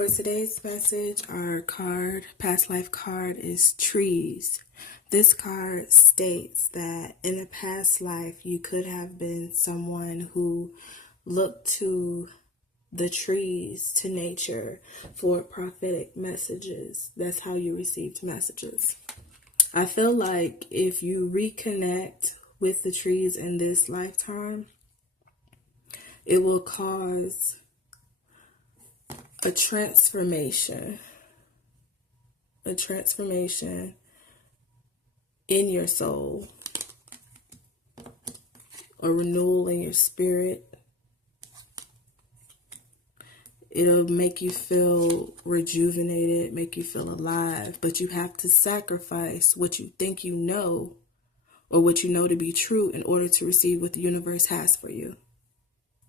For today's message, our past life card is trees. This card states that in a past life, you could have been someone who looked to the trees, to nature, for prophetic messages. That's how you received messages. I feel like if you reconnect with the trees in this lifetime, it will cause a transformation in your soul, a renewal in your spirit. It'll make you feel rejuvenated, make you feel alive, but you have to sacrifice what you think you know or what you know to be true in order to receive what the universe has for you.